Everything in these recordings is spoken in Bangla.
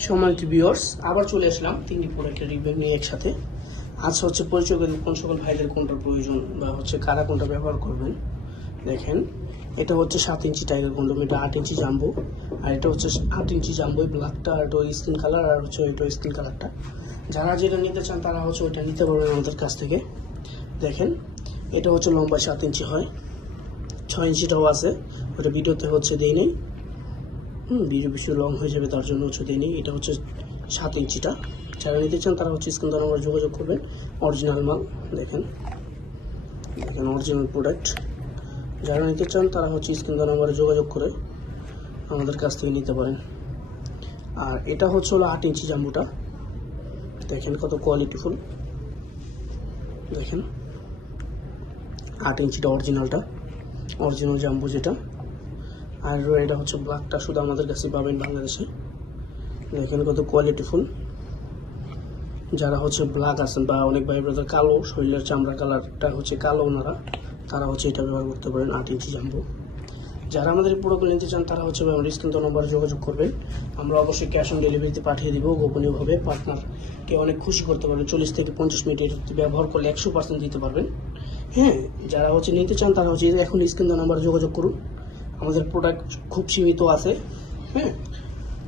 সম্মানিত ভিউয়ার্স, আবার চলে আসলাম তিনটি প্রোডাক্টের রিভিউ নিয়ে একসাথে। আজ হচ্ছে পরিচয় করে কোন সকল ভাইদের কোনটা প্রয়োজন বা হচ্ছে কারা কোনটা ব্যবহার করবেন। দেখেন, এটা হচ্ছে 7 ইঞ্চি টাইগার কন্ডম, এটা 8 ইঞ্চি জাম্বো, আর এটা হচ্ছে 8 ইঞ্চি জাম্বো ব্ল্যাকটা, আর এটা স্কিন কালার, আর হচ্ছে এটা স্কিন কালারটা। যারা যেটা নিতে চান তারা হচ্ছে ওইটা নিতে পারবেন আমাদের কাছ থেকে। দেখেন, এটা হচ্ছে লম্বা 7 ইঞ্চি হয়, 6 ইঞ্চিটাও আছে, ওটা ভিডিওতে হচ্ছে দেই নেই। ভিডিও বেশি লং হয়ে যাবে তার জন্য হচ্ছে দিইনি। এটা হচ্ছে 7 ইঞ্চিটা। যারা নিতে চান তারা হচ্ছে স্ক্রিন নাম্বার যোগাযোগ করবেন। অরিজিনাল মাল, দেখেন দেখেন অরিজিনাল প্রোডাক্ট। যারা নিতে চান তারা হচ্ছে স্ক্রিন নাম্বারে যোগাযোগ করে আমাদের কাছ থেকে নিতে পারেন। আর এটা হচ্ছে হলো 8 ইঞ্চি জাম্বুটা, দেখেন কত কোয়ালিটিফুল। দেখেন 8 ইঞ্চিটা অরিজিনালটা, অরিজিনাল জাম্বু যেটা। আর এটা হচ্ছে ব্ল্যাকটা, শুধু আমাদের কাছে পাবেন বাংলাদেশে। দেখেন কত কোয়ালিটিফুল। যারা হচ্ছে ব্ল্যাক আছেন বা অনেক ভাই ব্রাদার কালো, শরীরের চামড়া কালারটা হচ্ছে কালো, ওনারা তারা হচ্ছে এটা ব্যবহার করতে পারেন, 8 ইঞ্চি জাম্বো। যারা আমাদের প্রোডাক্ট নিতে চান তারা হচ্ছে আমার স্ক্রিন নম্বরে যোগাযোগ করবেন। আমরা অবশ্যই ক্যাশ অন ডেলিভারিতে পাঠিয়ে দিব গোপনীয়ভাবে। পার্টনারকে অনেক খুশি করতে পারবেন, 40 থেকে 50 মিনিটের ব্যবহার করলে 100% দিতে পারবেন। হ্যাঁ, যারা হচ্ছে নিতে চান তারা হচ্ছে এখন স্ক্রিন নম্বরে যোগাযোগ করুন। আমাদের প্রোডাক্ট খুব সীমিত আছে। হ্যাঁ,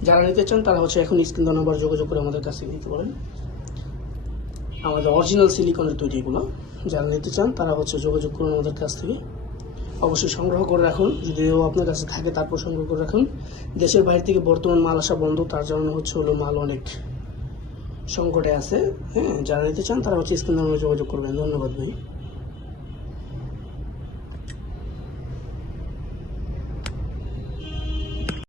যারা নিতে চান তারা হচ্ছে এখন স্ক্রিন নাম্বার যোগাযোগ করে আমাদের কাছে নিতে পারেন। আমাদের অরিজিনাল সিলিকনের তৈরি এগুলো। যারা নিতে চান তারা হচ্ছে যোগাযোগ করুন আমাদের কাছ থেকে। অবশ্যই সংগ্রহ করে রাখুন, যদিও আপনার কাছে থাকে তারপর সংগ্রহ করে রাখুন। দেশের বাইরে থেকে বর্তমান মাল আসা বন্ধ, তার জন্য হচ্ছে হলো মাল অনেক সংকটে আছে। হ্যাঁ, যারা নিতে চান তারা হচ্ছে স্ক্রিন নাম্বারে যোগাযোগ করবেন। ধন্যবাদ ভাই।